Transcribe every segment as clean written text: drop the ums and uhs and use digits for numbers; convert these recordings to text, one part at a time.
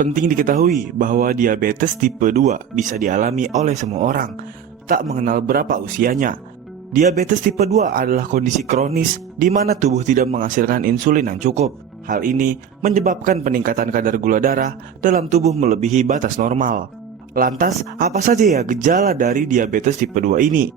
Penting diketahui bahwa diabetes tipe 2 bisa dialami oleh semua orang, tak mengenal berapa usianya. Diabetes tipe 2 adalah kondisi kronis di mana tubuh tidak menghasilkan insulin yang cukup. Hal ini menyebabkan peningkatan kadar gula darah dalam tubuh melebihi batas normal. Lantas, apa saja ya gejala dari diabetes tipe 2 ini?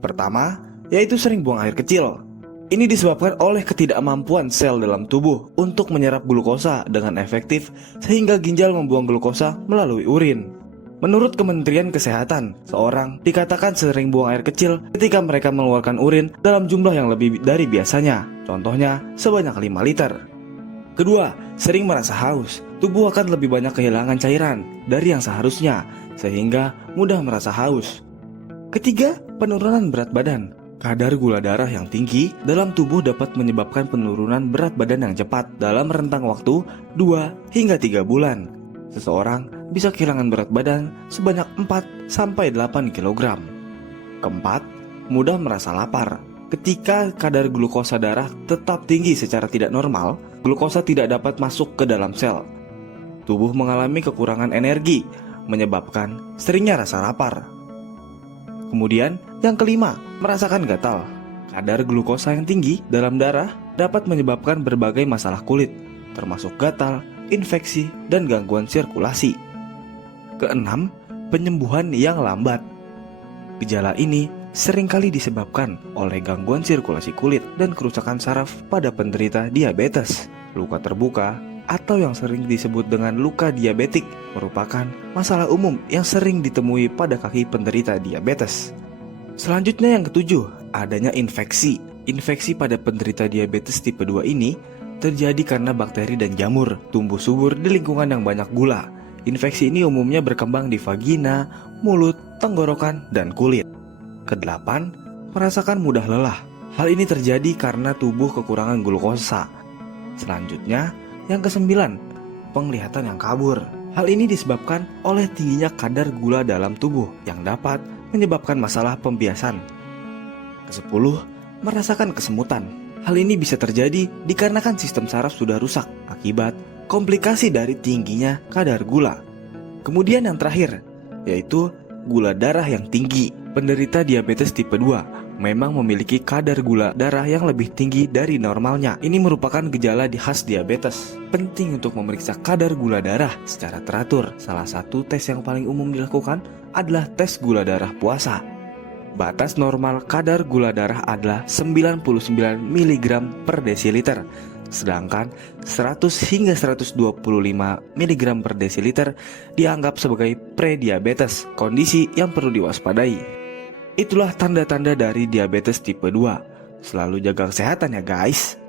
Pertama, yaitu sering buang air kecil. Ini disebabkan oleh ketidakmampuan sel dalam tubuh untuk menyerap glukosa dengan efektif sehingga ginjal membuang glukosa melalui urin. Menurut Kementerian Kesehatan, seorang dikatakan sering buang air kecil ketika mereka mengeluarkan urin dalam jumlah yang lebih dari biasanya, contohnya sebanyak 5 liter. Kedua, sering merasa haus. Tubuh akan lebih banyak kehilangan cairan dari yang seharusnya, sehingga mudah merasa haus. Ketiga, penurunan berat badan. Kadar gula darah yang tinggi dalam tubuh dapat menyebabkan penurunan berat badan yang cepat dalam rentang waktu 2 hingga 3 bulan. Seseorang bisa kehilangan berat badan sebanyak 4-8 kg. Keempat, mudah merasa lapar. Ketika kadar glukosa darah tetap tinggi secara tidak normal, glukosa tidak dapat masuk ke dalam sel. Tubuh mengalami kekurangan energi, menyebabkan seringnya rasa lapar. Kemudian, yang kelima, merasakan gatal. Kadar glukosa yang tinggi dalam darah dapat menyebabkan berbagai masalah kulit, termasuk gatal, infeksi, dan gangguan sirkulasi. Keenam, penyembuhan yang lambat. Gejala ini seringkali disebabkan oleh gangguan sirkulasi kulit dan kerusakan saraf pada penderita diabetes. Luka terbuka atau yang sering disebut dengan luka diabetik merupakan masalah umum yang sering ditemui pada kaki penderita diabetes. Selanjutnya yang ketujuh, adanya infeksi. Infeksi pada penderita diabetes tipe 2 ini terjadi karena bakteri dan jamur tumbuh subur di lingkungan yang banyak gula. Infeksi ini umumnya berkembang di vagina, mulut, tenggorokan, dan kulit. Kedelapan, merasakan mudah lelah. Hal ini terjadi karena tubuh kekurangan glukosa. Selanjutnya, yang kesembilan, penglihatan yang kabur. Hal ini disebabkan oleh tingginya kadar gula dalam tubuh yang dapat menyebabkan masalah pembiasan. Kesepuluh, merasakan kesemutan. Hal ini bisa terjadi dikarenakan sistem saraf sudah rusak akibat komplikasi dari tingginya kadar gula. Kemudian yang terakhir, yaitu gula darah yang tinggi. Penderita diabetes tipe 2 memang memiliki kadar gula darah yang lebih tinggi dari normalnya. Ini merupakan gejala khas diabetes. Penting untuk memeriksa kadar gula darah secara teratur. Salah satu tes yang paling umum dilakukan adalah tes gula darah puasa. Batas normal kadar gula darah adalah 99 mg per desiliter. Sedangkan 100 hingga 125 mg per desiliter dianggap sebagai prediabetes, kondisi yang perlu diwaspadai. Itulah tanda-tanda dari diabetes tipe 2. Selalu jaga kesehatan ya guys.